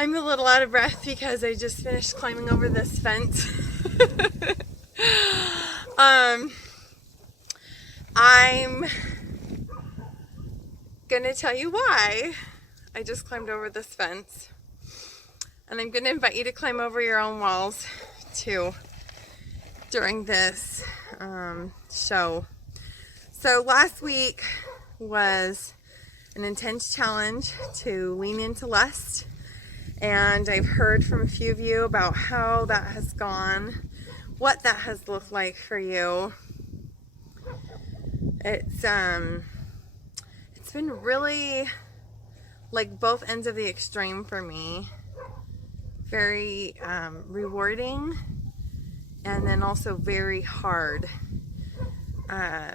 I'm a little out of breath because I just finished climbing over this fence. I'm gonna tell you why I just climbed over this fence. And I'm gonna invite you to climb over your own walls too during this show. So last week was an intense challenge to lean into lust, and I've heard from a few of you about how that has gone, what that has looked like for you. It's been really like both ends of the extreme for me. Very rewarding, and then also very hard. I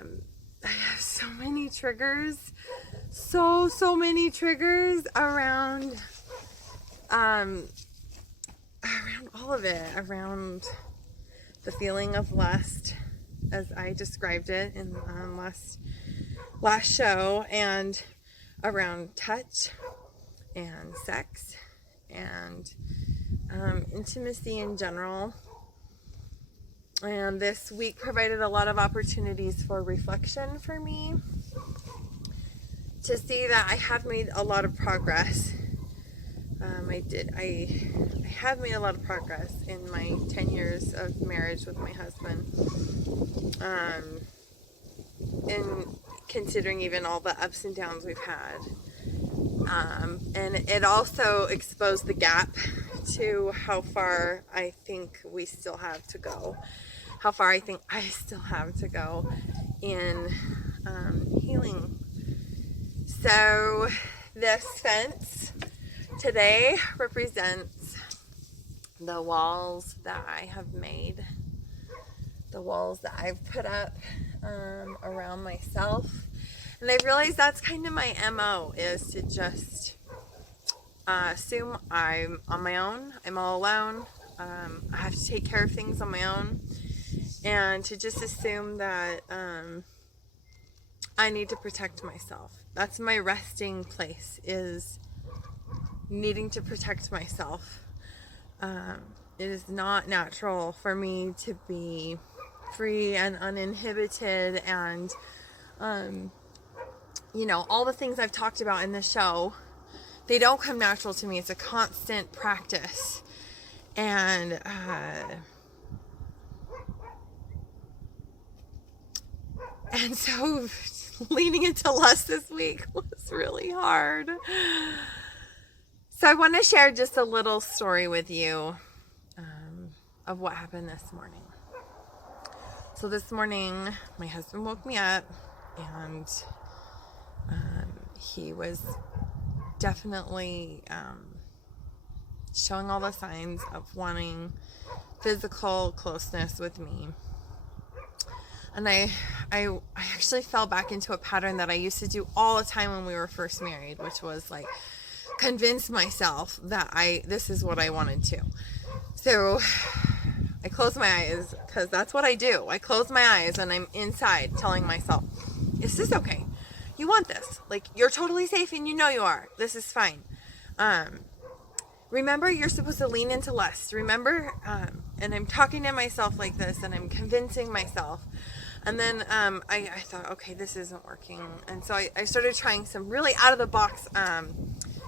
have so many triggers, so many triggers around all of it, around the feeling of lust as I described it in last show, and around touch and sex and intimacy in general. And this week provided a lot of opportunities for reflection for me, to see that I have made a lot of progress. I have made a lot of progress in my 10 years of marriage with my husband. And considering even all the ups and downs we've had. And it also exposed the gap to how far I think we still have to go. How far I think I still have to go in healing. So this fence today represents the walls that I have made, the walls that I've put up around myself. And I've realized that's kind of my MO, is to just assume I'm on my own, I'm all alone, I have to take care of things on my own, and to just assume that I need to protect myself. That's my resting place, is needing to protect myself. It is not natural for me to be free and uninhibited, and all the things I've talked about in this show, they don't come natural to me. It's a constant practice. And so leaning into lust this week was really hard. So I want to share just a little story with you of what happened this morning. So this morning, my husband woke me up, and he was definitely showing all the signs of wanting physical closeness with me. And I actually fell back into a pattern that I used to do all the time when we were first married, which was like convince myself that this is what I wanted to. So I close my eyes, because that's what I do. I close my eyes and I'm inside telling myself, is this okay? You want this. Like, you're totally safe and you know you are. This is fine. Remember, you're supposed to lean into lust. Remember, and I'm talking to myself like this, and I'm convincing myself. And then I thought, okay, this isn't working. And so I started trying some really out-of-the-box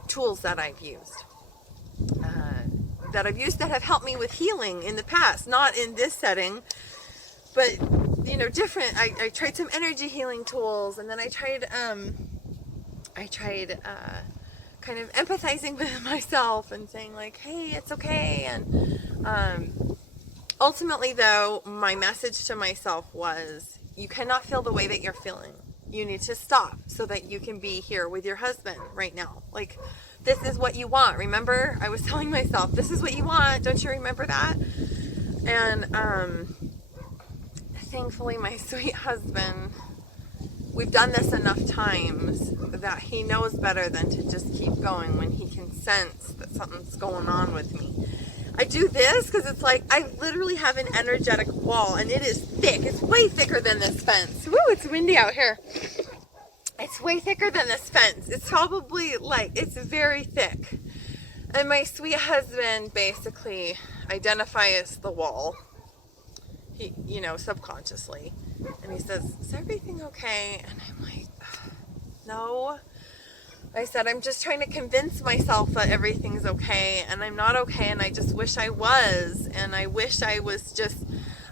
tools that I've used. That have helped me with healing in the past. Not in this setting, but different. I tried some energy healing tools, and then I tried kind of empathizing with myself and saying like, hey, it's okay. And ultimately, though, my message to myself was, you cannot feel the way that you're feeling. You need to stop so that you can be here with your husband right now. Like, this is what you want. Remember, I was telling myself, this is what you want. Don't you remember that? And thankfully, my sweet husband, we've done this enough times that he knows better than to just keep going when he can sense that something's going on with me. I do this because it's like I literally have an energetic wall, and it is thick. It's way thicker than this fence. Woo, it's windy out here. It's way thicker than this fence. It's probably like, it's very thick. And my sweet husband basically identifies the wall, he, you know, subconsciously. And he says, is everything okay? And I'm like, no. I said, I'm just trying to convince myself that everything's okay, and I'm not okay, and I just wish I was, and I wish I was just,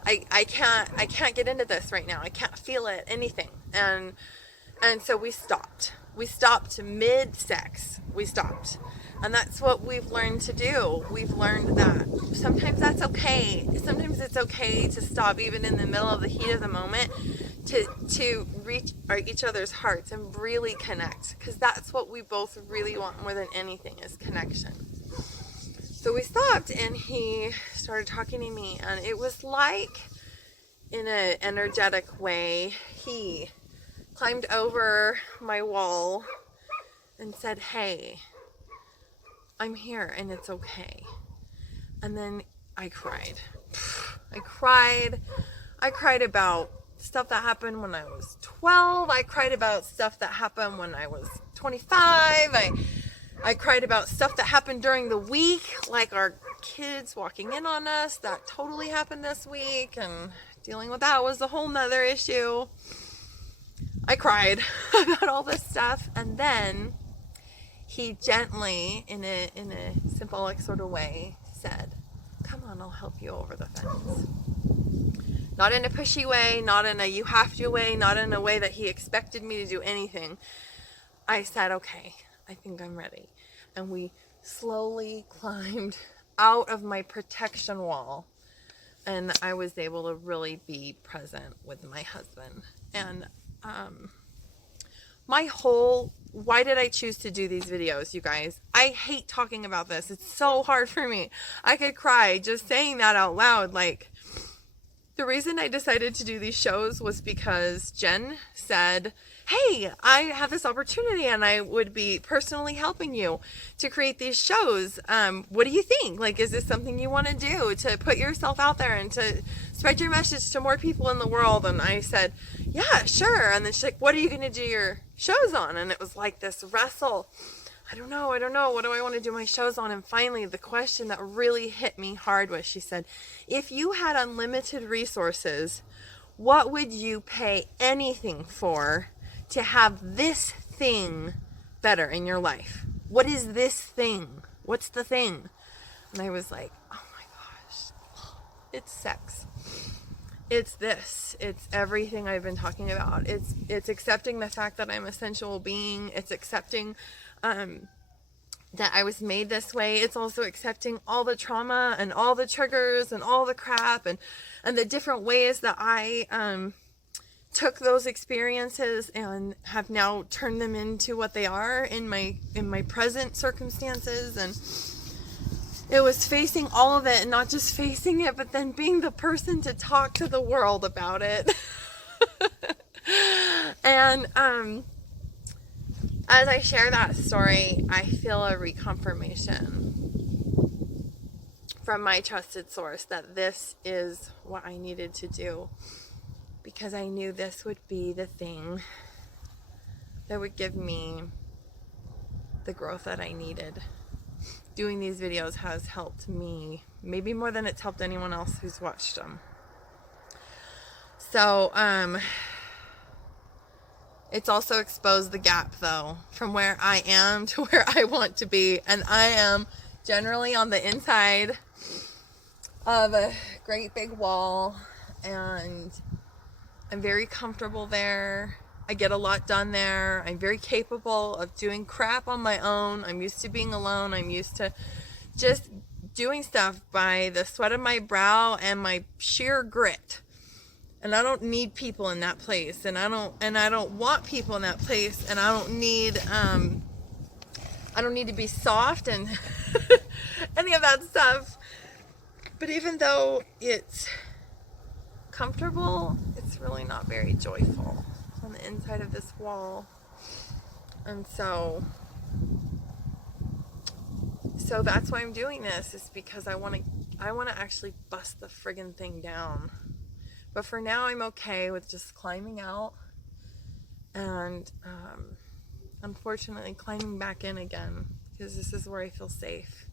I can't get into this right now. I can't feel it, anything. And so we stopped. We stopped mid-sex. We stopped. And that's what we've learned to do. We've learned that sometimes that's okay. Sometimes it's okay to stop even in the middle of the heat of the moment to reach each other's hearts and really connect. Because that's what we both really want more than anything is connection. So we stopped and he started talking to me, and it was like in an energetic way, he climbed over my wall and said, hey, I'm here and it's okay. And then I cried. I cried about stuff that happened when I was 12. I cried about stuff that happened when I was 25. I cried about stuff that happened during the week, like our kids walking in on us. That totally happened this week, and dealing with that was a whole nother issue. I cried about all this stuff, and then he gently, in a symbolic sort of way, said, come on, I'll help you over the fence. Not in a pushy way, not in a you have to way, not in a way that he expected me to do anything. I said, okay, I think I'm ready. And we slowly climbed out of my protection wall, and I was able to really be present with my husband. And why did I choose to do these videos, you guys? I hate talking about this. It's so hard for me. I could cry just saying that out loud. Like, the reason I decided to do these shows was because Jen said, hey, I have this opportunity and I would be personally helping you to create these shows. What do you think? Like, is this something you want to do to put yourself out there and to spread your message to more people in the world? And I said, yeah, sure. And then she's like, what are you going to do your shows on? And it was like this wrestle. I don't know. What do I want to do my shows on? And finally, the question that really hit me hard was, she said, if you had unlimited resources, what would you pay anything for to have this thing better in your life? What is this thing? What's the thing? And I was like, oh my gosh, it's sex. It's this. It's everything I've been talking about. It's accepting the fact that I'm a sensual being. It's accepting that I was made this way. It's also accepting all the trauma and all the triggers and all the crap and the different ways that I took those experiences and have now turned them into what they are in my present circumstances. And it was facing all of it, and not just facing it, but then being the person to talk to the world about it. And as I share that story, I feel a reconfirmation from my trusted source that this is what I needed to do, because I knew this would be the thing that would give me the growth that I needed. Doing these videos has helped me, maybe more than it's helped anyone else who's watched them. So, it's also exposed the gap, though, from where I am to where I want to be. And I am generally on the inside of a great big wall, and I'm very comfortable there. I get a lot done there. I'm very capable of doing crap on my own. I'm used to being alone. I'm used to just doing stuff by the sweat of my brow and my sheer grit. And I don't need people in that place, and I don't want people in that place, and I don't need to be soft and any of that stuff. But even though it's comfortable, it's really not very joyful on the inside of this wall. And so that's why I'm doing this, is because I want to actually bust the friggin' thing down. But for now, I'm okay with just climbing out and unfortunately climbing back in again. because this is where I feel safe.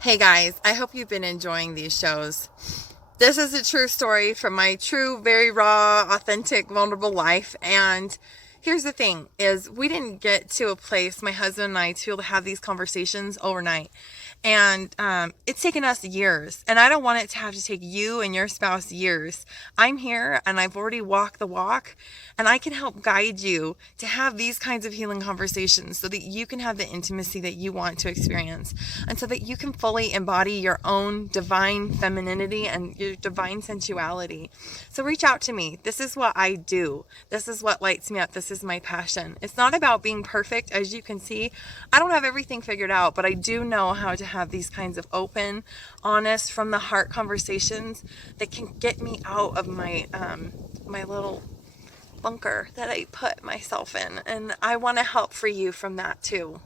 Hey guys, I hope you've been enjoying these shows. This is a true story from my true, very raw, authentic, vulnerable life. And here's the thing is we didn't get to a place, my husband and I, to be able to have these conversations overnight. And it's taken us years. And I don't want it to have to take you and your spouse years. I'm here and I've already walked the walk. And I can help guide you to have these kinds of healing conversations so that you can have the intimacy that you want to experience. And so that you can fully embody your own divine femininity and your divine sensuality. So reach out to me. This is what I do. This is what lights me up. This is my passion. It's not about being perfect. As you can see, I don't have everything figured out, but I do know how to have these kinds of open, honest, from the heart conversations that can get me out of my my little bunker that I put myself in. And I want to help free you from that too.